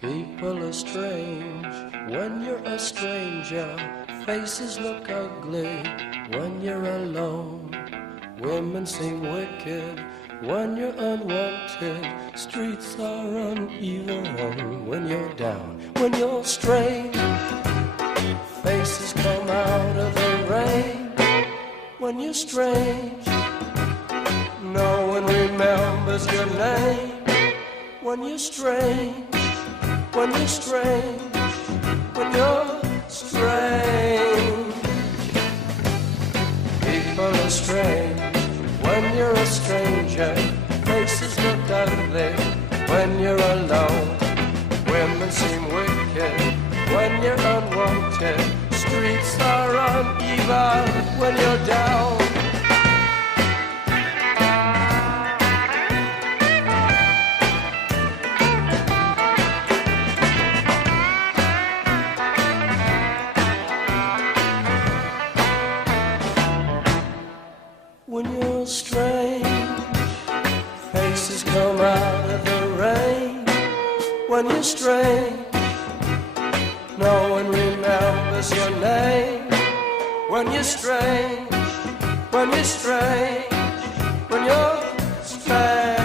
People are strange when you're a stranger. Faces look ugly when you're alone. Women seem wicked when you're unwanted. Streets are uneven when you're down. When you're strange, faces come out of the rain. When you're strange, no one remembers your name. When you're strange, when you're strange, when you're strange. People are strange when you're a stranger. Faces look ugly when you're alone. Women seem wicked when you're unwanted. Streets are uneven when you're down. When you're strange, faces come out of the rain. When you're strange, no one remembers your name. When you're strange, when you're strange, when you're strange.